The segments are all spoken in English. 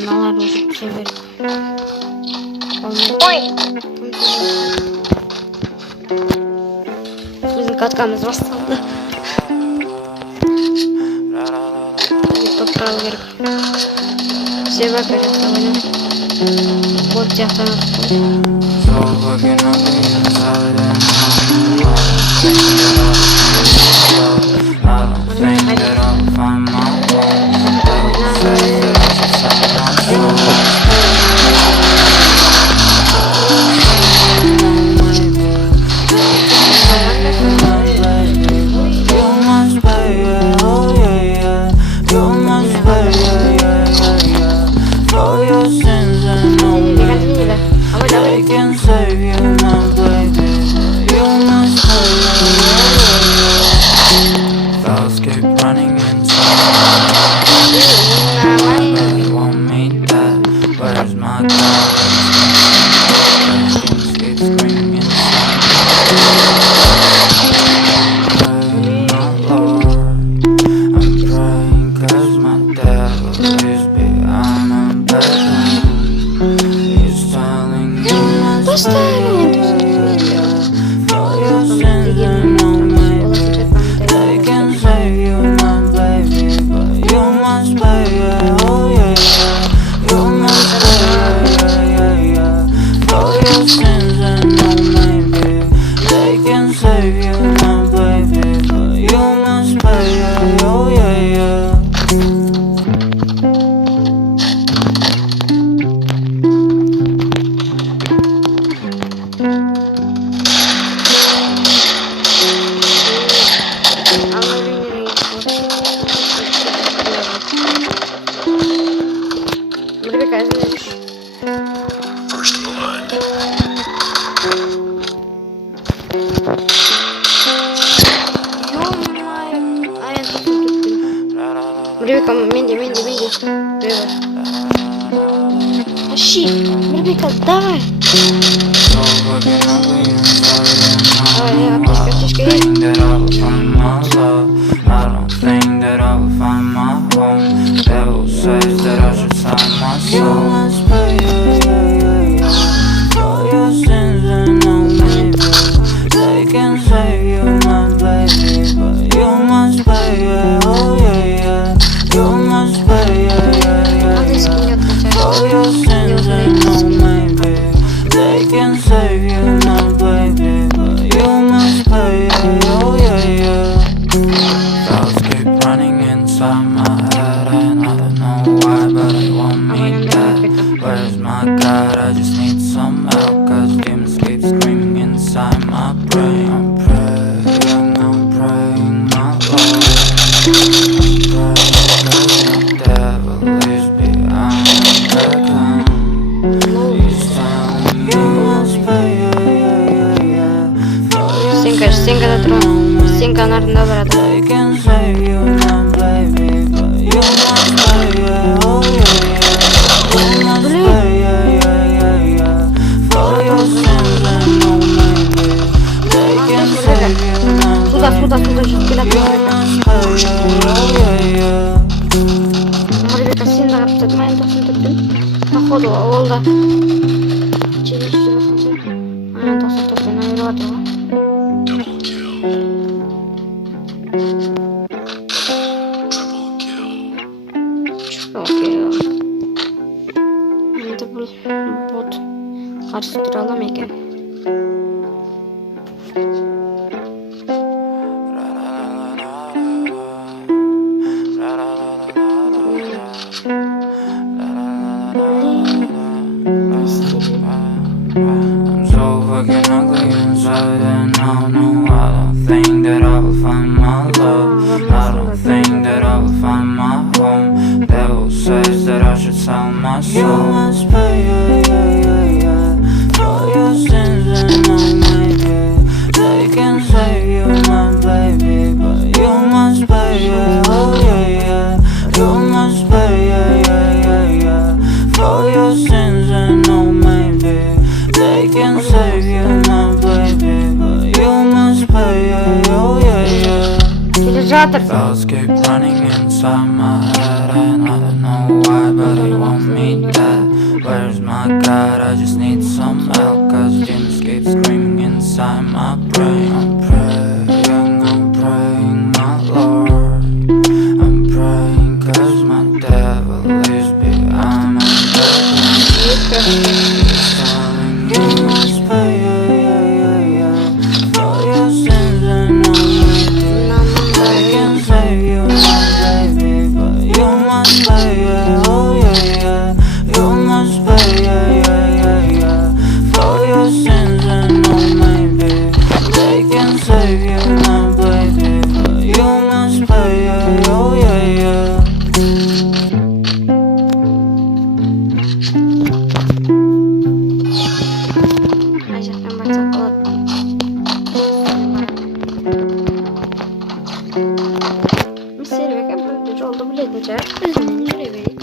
Мыналар уже severim. Ой. Bizim katkımız басталды. Тоқтау керек. Себебі жасауына бот жақтан Ащи, Рубика, давай. Давай, аптечка есть. Стенка трон. Стенка нарында барады. Сюда жетіп келеді. Рубика, сен дағып тұтмайын тоқсын тұттың. Походу, ол да через жүріп тоқсын тұттың. Айырып атыр ғой. Енді бұл бот қарсы тұра алам екен. жатыр. Thoughts keep running inside my head and I don't know why, but it won't meet that. Where's my God? I just need some help, cause demons keep screaming inside my brain. I'm praying, my Lord. I'm praying cause my devil is behind my back. He's telling you must pay, for your sins and I can save you, my baby, but you must pay, oh yeah. You must pay, for your sins and no maybe they can save you, my baby, but you must pay, oh yeah. Ай жақтан барсақ болады. Сервек бұл жолды білетін шығар. Өзімен жүре берейік.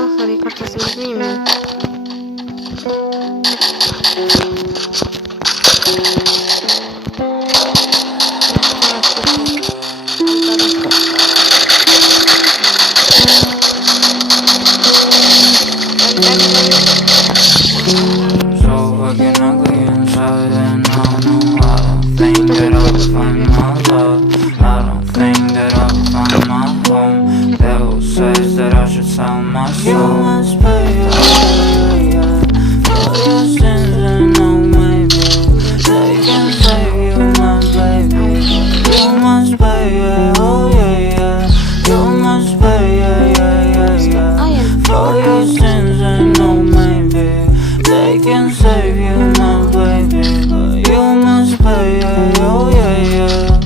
Алқари картасын білмеймін. So fucking ugly inside and I don't think that I'll find my love. I don't think that I'll find my home. Devil says that I should sell my soul. You must pay, for your sins and no maybe they can save you, my baby. You must pay, oh yeah. You must pay, for your sins and no maybe they can save you, my baby, but you must pay, oh yeah.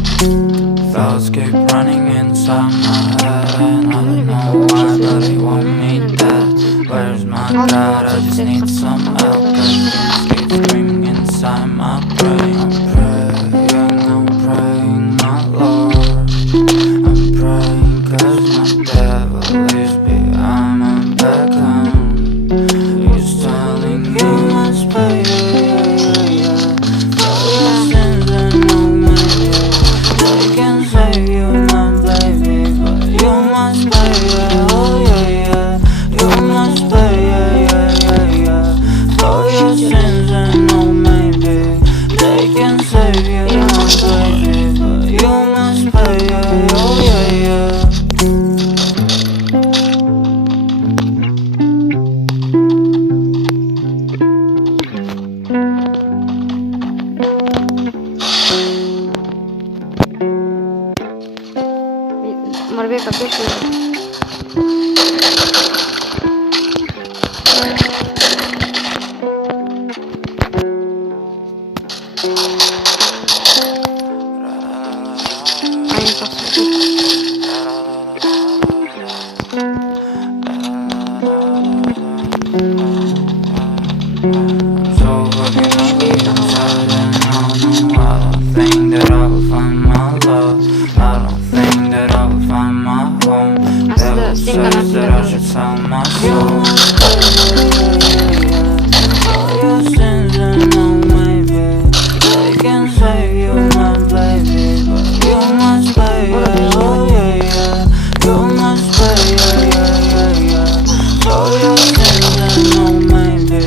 Thoughts keep running inside my head and I don't know why, but it won't meet that. Where's my God? I just need some help, cause demons keep screaming inside my brain. I'm praying, my Lord. I'm praying cause my devil is behind my back. He's telling you must pay, for your sins and no maybe they can save you, my baby, but you must pay, oh yeah. You must pay, for your sins and no maybe they can save you, my baby, but you must pay, oh yeah. Марбек опять So fucking ugly inside and I don't think that I will find my love. I don't think that I will find my home. Devil says that I should sell my soul. For your sins and no maybe they can save you, my baby, but you must pay, oh yeah. You must pay, for your sins and no maybe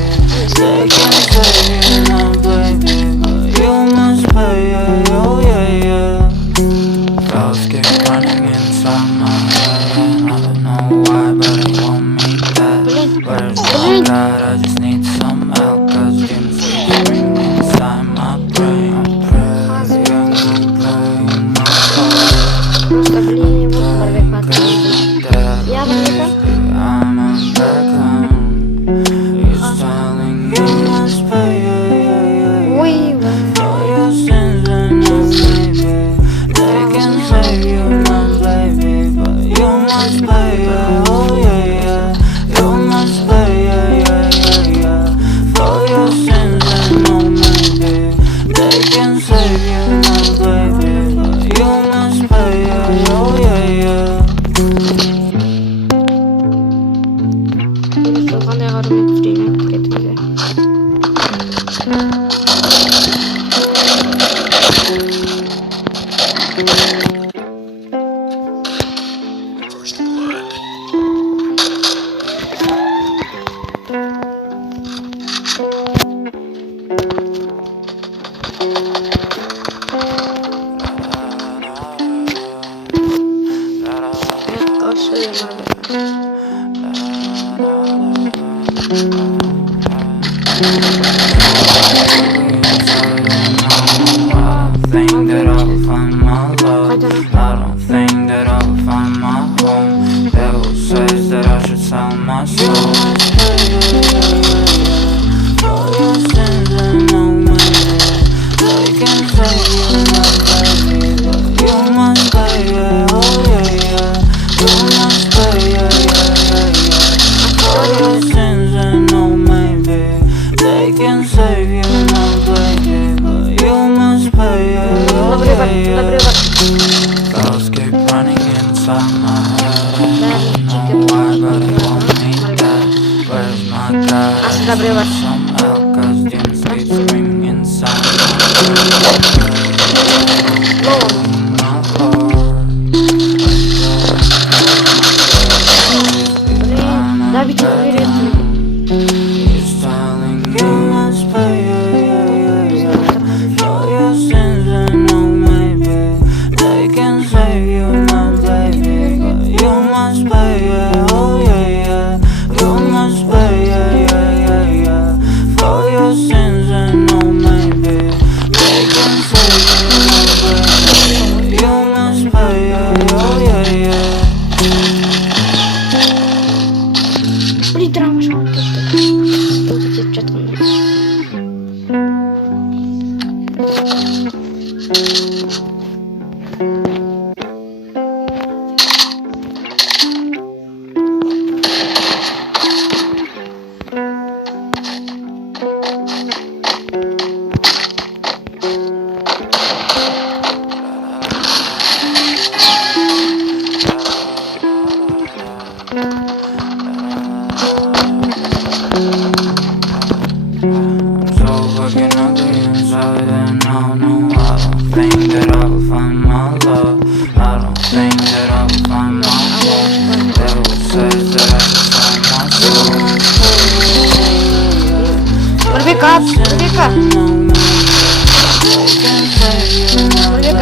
they can save you, my baby, but you must pay, oh yeah. Thoughts keep running inside my head and I don't know why, but it won't meet that. Where's my God? I just need some help, cause demons keep screaming inside my brain. I'm praying, my Lord. просто блин, вот Марбек Cause my devil Я is Марбека. behind my back. He's telling you must pay, Ой, for your sins and no maybe they can save you, my baby, but you must pay, oh yeah. You must pay, for your sins and no maybe they can save you, my baby, but you must pay, oh yeah. қандай қарумен түсірейін айтып кетіңіздер.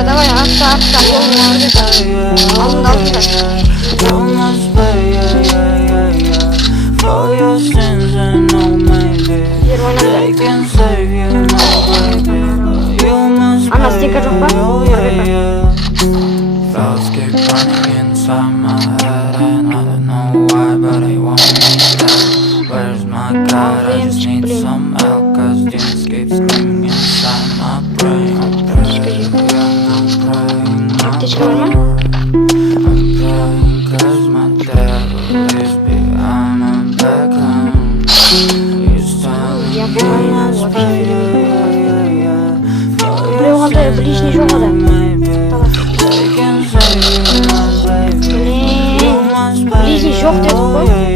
Давай, отта, Ана, стика жоқ па? Thoughts keep running inside my head and I don't know why, but I want me back. Where's my God? I just need some help, cause demons keep screaming inside my brain. I'm praying, I'm praying, I'm praying, cause my devil is behind my back. He's telling me you must pray. Ближний жоқ ода. Ближний жоқ дедік қой.